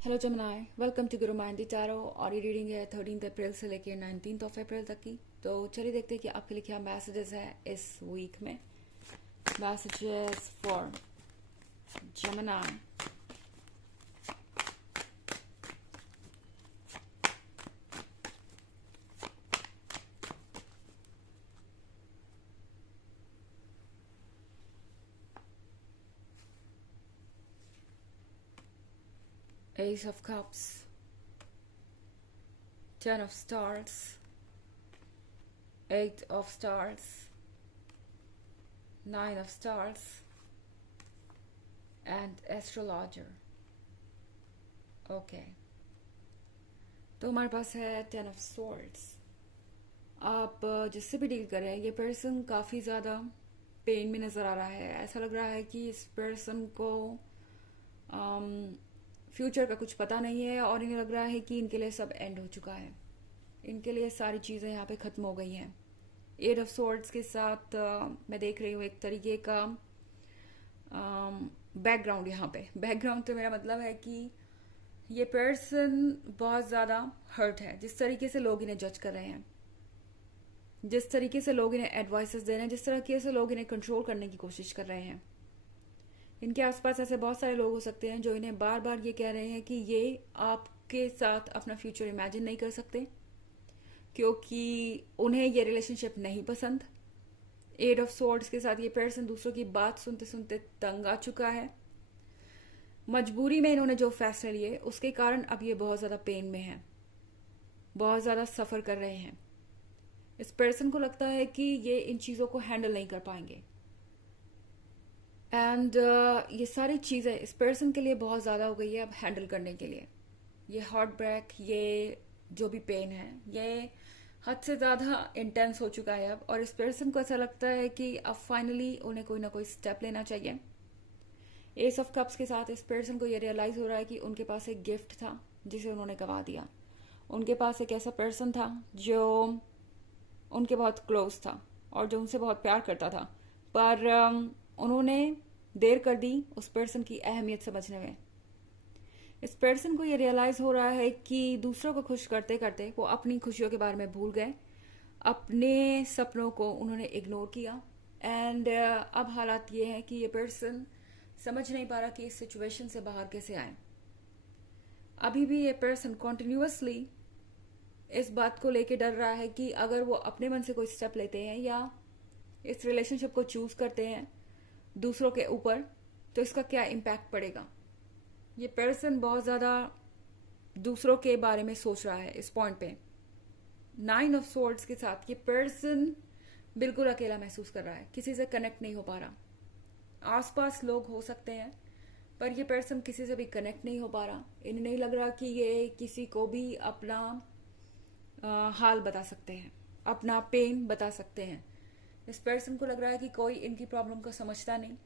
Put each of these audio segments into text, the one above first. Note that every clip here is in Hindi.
Hello Gemini, welcome to Guru माइंडी tarot. और ये रीडिंग है 13 अप्रैल से लेकर 19 अप्रैल तक की। तो चलिए देखते हैं कि आपके लिए क्या मैसेजेस है इस वीक में। मैसेजेस फॉर जमनाय। Ace of Cups, Ten of Stars, Eight of Stars, Nine of Stars, and Astrologer. Okay, तो हमारे पास है टेन ऑफ सॉर्ड्स। आप जिससे भी डील कर रहे हैं, ये पर्सन काफ़ी ज़्यादा पेन में नज़र आ रहा है। ऐसा लग रहा है कि इस पर्सन को फ्यूचर का कुछ पता नहीं है और इन्हें लग रहा है कि इनके लिए सब एंड हो चुका है। इनके लिए सारी चीज़ें यहाँ पे ख़त्म हो गई हैं। एट ऑफ सॉर्ड्स के साथ मैं देख रही हूँ एक तरीके का बैकग्राउंड। यहाँ पे बैकग्राउंड तो मेरा मतलब है कि ये पर्सन बहुत ज़्यादा हर्ट है। जिस तरीके से लोग इन्हें जज कर रहे हैं, जिस तरीके से लोग इन्हें एडवाइसेस दे रहे हैं, जिस तरीके से लोग इन्हें कंट्रोल करने की कोशिश कर रहे हैं, इनके आसपास ऐसे बहुत सारे लोग हो सकते हैं जो इन्हें बार बार ये कह रहे हैं कि ये आपके साथ अपना फ्यूचर इमेजिन नहीं कर सकते क्योंकि उन्हें ये रिलेशनशिप नहीं पसंद। एट ऑफ सॉर्ड्स के साथ ये पर्सन दूसरों की बात सुनते सुनते तंग आ चुका है। मजबूरी में इन्होंने जो फैसले लिए उसके कारण अब ये बहुत ज़्यादा पेन में है, बहुत ज़्यादा सफ़र कर रहे हैं। इस पर्सन को लगता है कि ये इन चीज़ों को हैंडल नहीं कर पाएंगे एंड ये सारी चीज़ें इस पर्सन के लिए बहुत ज़्यादा हो गई है अब हैंडल करने के लिए। ये हार्ट ब्रेक, ये जो भी पेन है, ये हद से ज़्यादा इंटेंस हो चुका है अब। और इस पर्सन को ऐसा लगता है कि अब फाइनली उन्हें कोई ना कोई स्टेप लेना चाहिए। एस ऑफ कप्स के साथ इस पर्सन को ये रियलाइज़ हो रहा है कि उनके पास एक गिफ्ट था जिसे उन्होंने गंवा दिया। उनके पास एक ऐसा पर्सन था जो उनके बहुत क्लोज था और जो उनसे बहुत प्यार करता था, पर उन्होंने देर कर दी उस पर्सन की अहमियत समझने में। इस पर्सन को ये रियलाइज़ हो रहा है कि दूसरों को खुश करते करते वो अपनी खुशियों के बारे में भूल गए, अपने सपनों को उन्होंने इग्नोर किया एंड अब हालात ये हैं कि ये पर्सन समझ नहीं पा रहा कि इस सिचुएशन से बाहर कैसे आए। अभी भी ये पर्सन कॉन्टिन्यूसली इस बात को लेके डर रहा है कि अगर वो अपने मन से कोई स्टेप लेते हैं या इस रिलेशनशिप को चूज करते हैं दूसरों के ऊपर तो इसका क्या इम्पैक्ट पड़ेगा। ये पर्सन बहुत ज़्यादा दूसरों के बारे में सोच रहा है इस पॉइंट पे। नाइन ऑफ सॉर्ड्स के साथ ये पर्सन बिल्कुल अकेला महसूस कर रहा है, किसी से कनेक्ट नहीं हो पा रहा। आसपास लोग हो सकते हैं पर ये पर्सन किसी से भी कनेक्ट नहीं हो पा रहा। इन्हें नहीं लग रहा कि ये किसी को भी अपना हाल बता सकते हैं, अपना पेन बता सकते हैं। इस पर्सन को लग रहा है कि कोई इनकी प्रॉब्लम को समझता नहीं।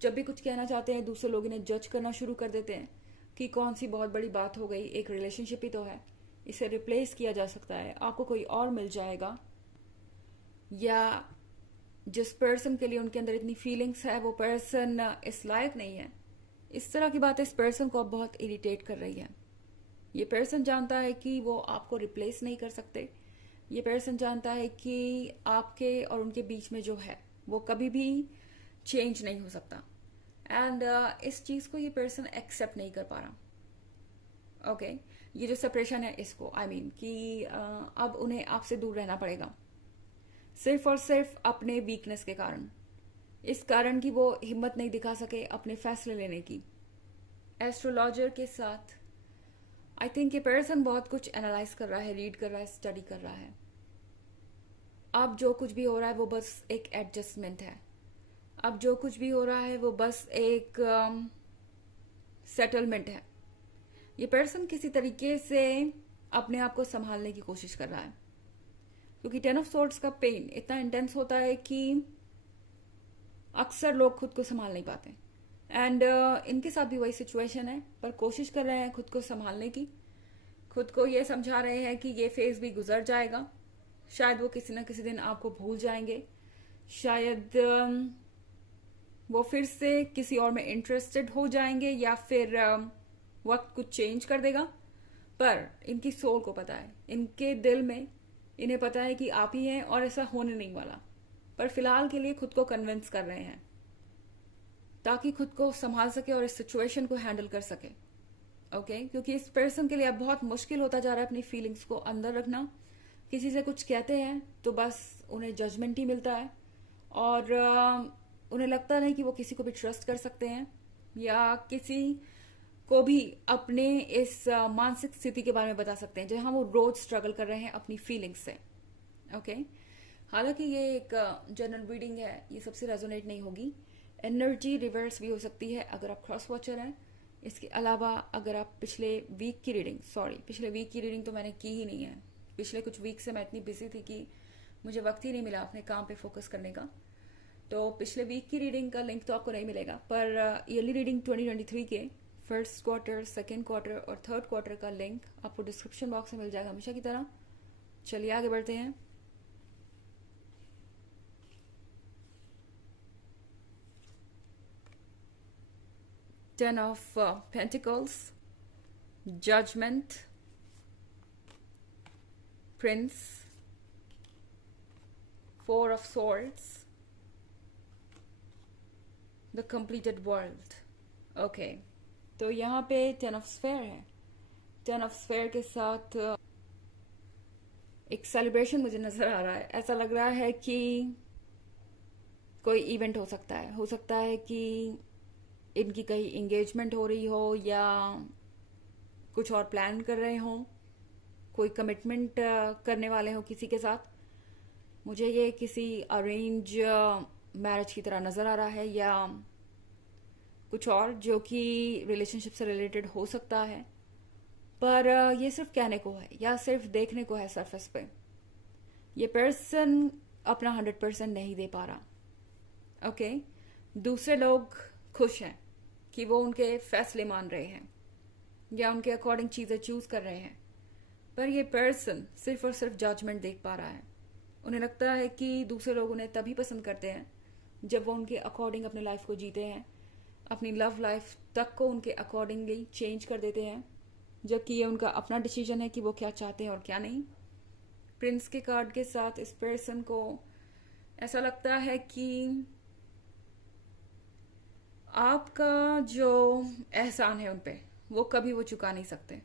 जब भी कुछ कहना चाहते हैं दूसरे लोग इन्हें जज करना शुरू कर देते हैं कि कौन सी बहुत बड़ी बात हो गई, एक रिलेशनशिप ही तो है, इसे रिप्लेस किया जा सकता है, आपको कोई और मिल जाएगा। या जिस पर्सन के लिए उनके अंदर इतनी फीलिंग्स है वो पर्सन इस लायक नहीं है। इस तरह की बातें इस पर्सन को अब बहुत इरिटेट कर रही है। ये पर्सन जानता है कि वो आपको रिप्लेस नहीं कर सकते। ये पर्सन जानता है कि आपके और उनके बीच में जो है वो कभी भी चेंज नहीं हो सकता एंड इस चीज़ को ये पर्सन एक्सेप्ट नहीं कर पा रहा। ओके, ये जो सेपरेशन है इसको कि अब उन्हें आपसे दूर रहना पड़ेगा सिर्फ और सिर्फ अपने वीकनेस के कारण। इस कारण की वो हिम्मत नहीं दिखा सके अपने फैसले लेने की। एस्ट्रोलॉजर के साथ आई थिंक ये पर्सन बहुत कुछ एनालाइज कर रहा है, रीड कर रहा है, स्टडी कर रहा है। अब जो कुछ भी हो रहा है वो बस एक एडजस्टमेंट है। अब जो कुछ भी हो रहा है वो बस एक सेटलमेंट है। ये पर्सन किसी तरीके से अपने आप को संभालने की कोशिश कर रहा है क्योंकि टेन ऑफ सॉर्ड्स का पेन इतना इंटेंस होता है कि अक्सर लोग खुद को संभाल नहीं पाते एंड इनके साथ भी वही सिचुएशन है, पर कोशिश कर रहे हैं खुद को संभालने की। खुद को ये समझा रहे हैं कि ये फेज भी गुजर जाएगा, शायद वो किसी न किसी दिन आपको भूल जाएंगे, शायद वो फिर से किसी और में इंटरेस्टेड हो जाएंगे या फिर वक्त कुछ चेंज कर देगा, पर इनकी सोल को पता है, इनके दिल में इन्हें पता है कि आप ही हैं और ऐसा होने नहीं वाला। पर फिलहाल के लिए खुद को कन्विंस कर रहे हैं ताकि खुद को संभाल सके और इस सिचुएशन को हैंडल कर सके। ओके क्योंकि इस पर्सन के लिए अब बहुत मुश्किल होता जा रहा है अपनी फीलिंग्स को अंदर रखना। किसी से कुछ कहते हैं तो बस उन्हें जजमेंट ही मिलता है, और उन्हें लगता नहीं कि वो किसी को भी ट्रस्ट कर सकते हैं या किसी को भी अपने इस मानसिक स्थिति के बारे में बता सकते हैं जहां वो रोज स्ट्रगल कर रहे हैं अपनी फीलिंग्स से। ओके हालांकि ये एक जनरल रीडिंग है, ये सबसे रेजोनेट नहीं होगी। एनर्जी रिवर्स भी हो सकती है अगर आप क्रॉस वॉचर हैं। इसके अलावा अगर आप पिछले वीक की रीडिंग तो मैंने की ही नहीं है। पिछले कुछ वीक से मैं इतनी बिजी थी कि मुझे वक्त ही नहीं मिला अपने काम पे फोकस करने का। तो पिछले वीक की रीडिंग का लिंक तो आपको नहीं मिलेगा, पर ईयरली रीडिंग 2023 के फर्स्ट क्वार्टर, सेकेंड क्वार्टर और थर्ड क्वार्टर का लिंक आपको डिस्क्रिप्शन बॉक्स में मिल जाएगा हमेशा की तरह। चलिए आगे बढ़ते हैं। Ten of Pentacles, Judgment, Prince, Four of Swords, The Completed World. Okay, तो यहाँ पे Ten of Sphere है। Ten of Sphere के साथ एक सेलिब्रेशन मुझे नजर आ रहा है। ऐसा लग रहा है कि कोई इवेंट हो सकता है कि इनकी कहीं एंगेजमेंट हो रही हो या कुछ और प्लान कर रहे हो, कोई कमिटमेंट करने वाले हो किसी के साथ। मुझे ये किसी अरेंज मैरिज की तरह नजर आ रहा है या कुछ और जो कि रिलेशनशिप से रिलेटेड हो सकता है, पर ये सिर्फ कहने को है या सिर्फ देखने को है सरफेस पे। ये पर्सन अपना 100% नहीं दे पा रहा। ओके दूसरे लोग खुश हैं कि वो उनके फैसले मान रहे हैं या उनके अकॉर्डिंग चीजें चूज कर रहे हैं, पर ये पर्सन सिर्फ और सिर्फ जजमेंट देख पा रहा है। उन्हें लगता है कि दूसरे लोग उन्हें तभी पसंद करते हैं जब वो उनके अकॉर्डिंग अपनी लाइफ को जीते हैं, अपनी लव लाइफ तक को उनके अकॉर्डिंगली चेंज कर देते हैं, जबकि ये उनका अपना डिसीजन है कि वो क्या चाहते हैं और क्या नहीं। प्रिंस के कार्ड के साथ इस पर्सन को ऐसा लगता है कि आपका जो एहसान है उनपे वो कभी वो चुका नहीं सकते।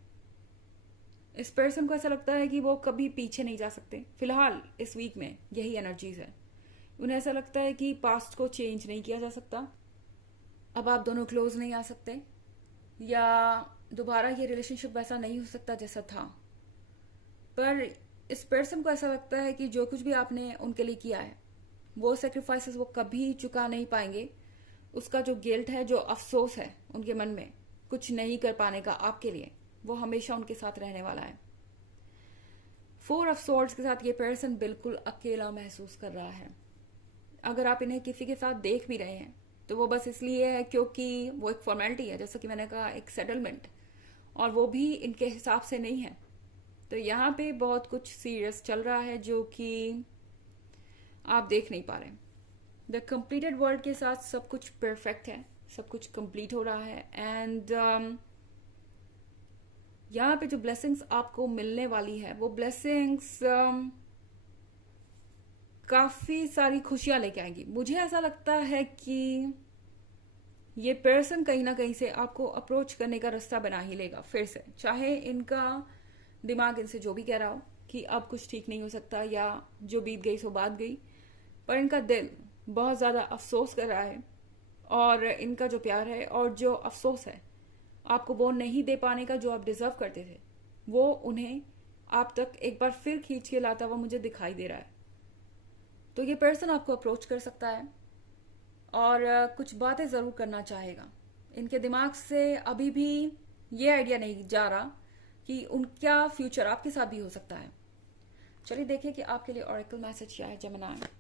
इस पर्सन को ऐसा लगता है कि वो कभी पीछे नहीं जा सकते। फिलहाल इस वीक में यही एनर्जीज है। उन्हें ऐसा लगता है कि पास्ट को चेंज नहीं किया जा सकता, अब आप दोनों क्लोज नहीं आ सकते या दोबारा ये रिलेशनशिप वैसा नहीं हो सकता जैसा था। पर इस पर्सन को ऐसा लगता है कि जो कुछ भी आपने उनके लिए किया है वो सेक्रीफाइसेस वो कभी चुका नहीं पाएंगे। उसका जो गिल्ट है, जो अफसोस है उनके मन में कुछ नहीं कर पाने का आपके लिए, वो हमेशा उनके साथ रहने वाला है। फोर ऑफ स्वॉर्ड्स के साथ ये पर्सन बिल्कुल अकेला महसूस कर रहा है। अगर आप इन्हें किसी के साथ देख भी रहे हैं तो वो बस इसलिए है क्योंकि वो एक फॉर्मेलिटी है, जैसा कि मैंने कहा, एक सेटलमेंट, और वो भी इनके हिसाब से नहीं है। तो यहाँ पे बहुत कुछ सीरियस चल रहा है जो कि आप देख नहीं पा रहे। द कंप्लीटेड वर्ल्ड के साथ सब कुछ परफेक्ट है, सब कुछ कंप्लीट हो रहा है, एंड यहाँ पे जो ब्लेसिंग्स आपको मिलने वाली है वो ब्लेसिंग्स काफी सारी खुशियां लेके आएंगी। मुझे ऐसा लगता है कि ये पर्सन कहीं ना कहीं से आपको अप्रोच करने का रास्ता बना ही लेगा फिर से, चाहे इनका दिमाग इनसे जो भी कह रहा हो कि अब कुछ ठीक नहीं हो सकता या जो बीत गई सो बात गई, पर इनका दिल बहुत ज्यादा अफसोस कर रहा है। और इनका जो प्यार है और जो अफसोस है आपको वो नहीं दे पाने का जो आप डिजर्व करते थे, वो उन्हें आप तक एक बार फिर खींच के लाता हुआ मुझे दिखाई दे रहा है। तो ये पर्सन आपको अप्रोच कर सकता है और कुछ बातें जरूर करना चाहेगा। इनके दिमाग से अभी भी ये आइडिया नहीं जा रहा कि उनका फ्यूचर आपके साथ भी हो सकता है। चलिए देखिए कि आपके लिए ऑरेकल मैसेज क्या है Gemini.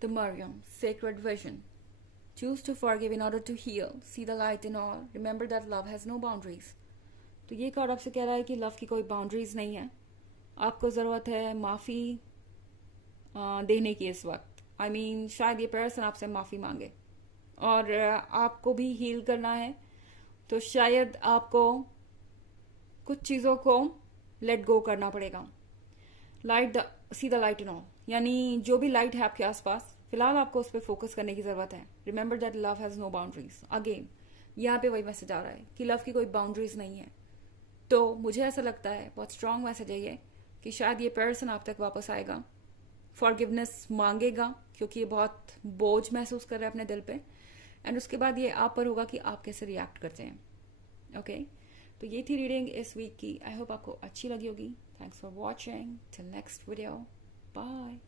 The Mariam, Sacred Vision. Choose to forgive in order to heal. See the light in all. Remember that love has no boundaries. तो ये कार्ड आपसे कह रहा है कि लव की कोई बाउंड्रीज नहीं है, आपको ज़रूरत है माफ़ी देने की इस वक्त। आई मीन शायद ये पर्सन आपसे माफ़ी मांगे और आपको भी हील करना है, तो शायद आपको कुछ चीज़ों को लेट गो करना पड़ेगा। Light the see the light in all, यानी जो भी लाइट है आपके आसपास फिलहाल आपको उस पर फोकस करने की ज़रूरत है। Remember that love has no boundaries. Again यहाँ पे वही मैसेज आ रहा है कि लव की कोई बाउंड्रीज नहीं है। तो मुझे ऐसा लगता है बहुत स्ट्रांग मैसेज है ये कि शायद ये पर्सन आप तक वापस आएगा, फॉरगिवनेस मांगेगा क्योंकि ये बहुत बोझ महसूस कर रहा है अपने दिल पे, एंड उसके बाद ये आप पर होगा कि आप कैसे रिएक्ट करते हैं। ओके तो ये थी रीडिंग इस वीक की। आई होप आपको अच्छी लगी होगी। Thanks for watching, till next video, bye.